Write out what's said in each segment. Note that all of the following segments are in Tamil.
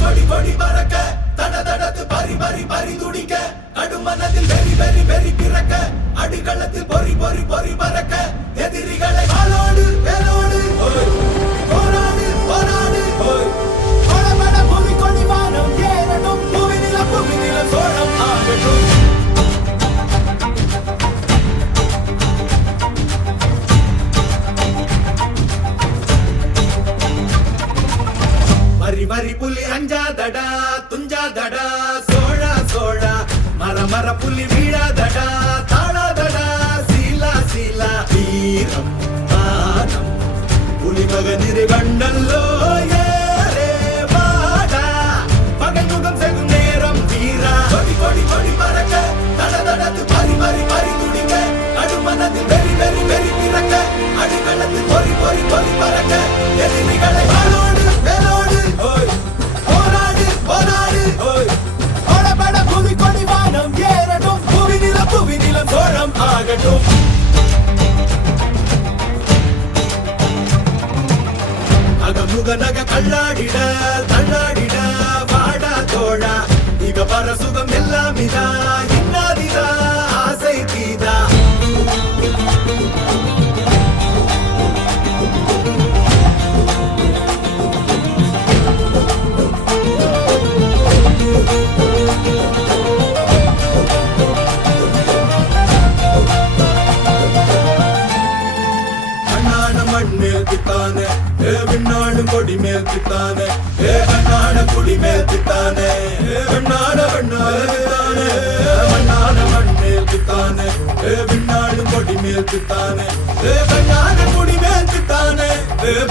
கொடி கொடி பறக்க தட தடத்து பறி பறி பறி துடிக்க கடுமனத்தில் வெறி வெறி வெறி பிறக்க அடிகளத்தில் பொறி பொறி பொறி பறக்க எதிரிகளை வாளோடு வேலோடு போராடு போராடு கொடபட புவி கொடி வானம் ஏறட்டும் புவி நில சோழம் ஆகட்டும் வரி வரி புலி அஞ்சாதடா துஞ்சாதடா சோழா சோழா மர மர புலி வீழாதடா தாழாதடா சீலா சீலா வீரம் மானம் புலி மகனிரு கண்டல்லோ ஏரே வாடா பகை முகம் செகும் நேரம் வீரா கொடி கொடி கொடி பறக்க தட தடத்து பறி பறி பறி துடிக்க நடுமனத்தில் வெறி வெறி வெறி பிறக்க அடிகளத்தில் பொறி பொறி பொறி பறக்க எதிரிகளை வாளோடு வேலோடு போராடு போராடு கொடபட புவி கொடி வானம் ஏறட்டும் புவி நிலம் சோழம் ஆகட்டும் அகமுக நக கல்லாடிட தள்ளாடிட வாடா தோழா இக பர சுகம் எல்லாம் இதா இன்னாதிதா ஆசை தீதா பித்தானே விண்ணாடு கொடி மேல் பித்தானே கண்ணாட குடி மேல் பித்தானே வெண்ணாட வெண்ணாட பித்தானே மண்ணாட மண் மேல் பித்தானே விண்ணாடு கொடி மேல் பித்தானே கண்ணாட குடி மேல் பித்தானே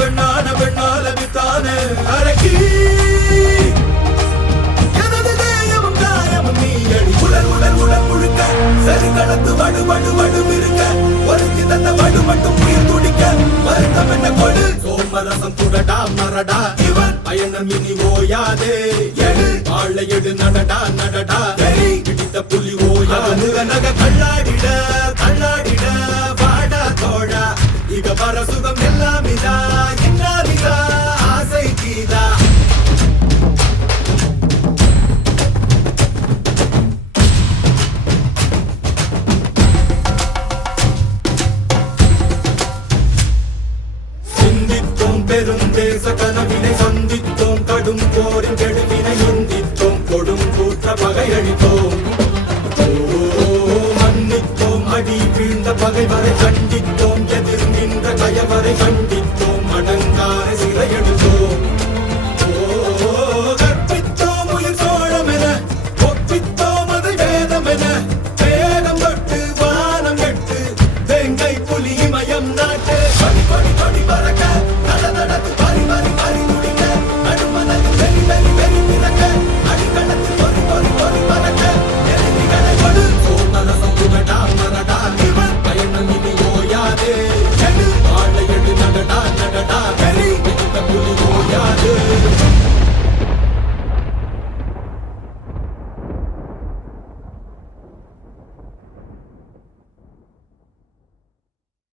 வெண்ணாட வெண்ணாட பித்தானே அரக்கி எனது தேயமும் காயமும் நீ அடி உடல் உடல் உடல் முழுக்க சரி கலந்து வடு வடு வடு இருக்க ஒருத்தி தந்த வடு மட்டும் உயிர் துடிக்க வருத்தம் என்ன கொடு சோமரசம் துடடா மரடா இவன் பயணம் இனி ஓயாதே எடு வாழை எடு நடடா நடடா வெறி பிடித்த புலி ஓயாது நக கல்லாடிட கல்லாடிட வாடா தோழா இக பர சுகம் எல்லாம் இதா இன்னாதிதா ஆசை தீதா பெருந்தேச கனவினை சந்தித்தோம் கடும் போரின் கெடுவினை எந்தித்தோம் கொடும் கூற்ற பகையளித்தோம் மன்னித்தோம் அடி வீழ்ந்த பகைவரை கண்டித்தோம் எதிர் நின்ற கயவரை கண்டித்தோம் அடங்காரை சிறையெடுத்தோம் கற்பித்தோம் உயிர் சோழம் என ஒப்பித்தோம் அதை வேதம் என வேகம் தொட்டு வானம் எட்டு தேங்கை புலி மயம் நாட்டு கொடி கொடி கொடி பறக்க தட தடத்து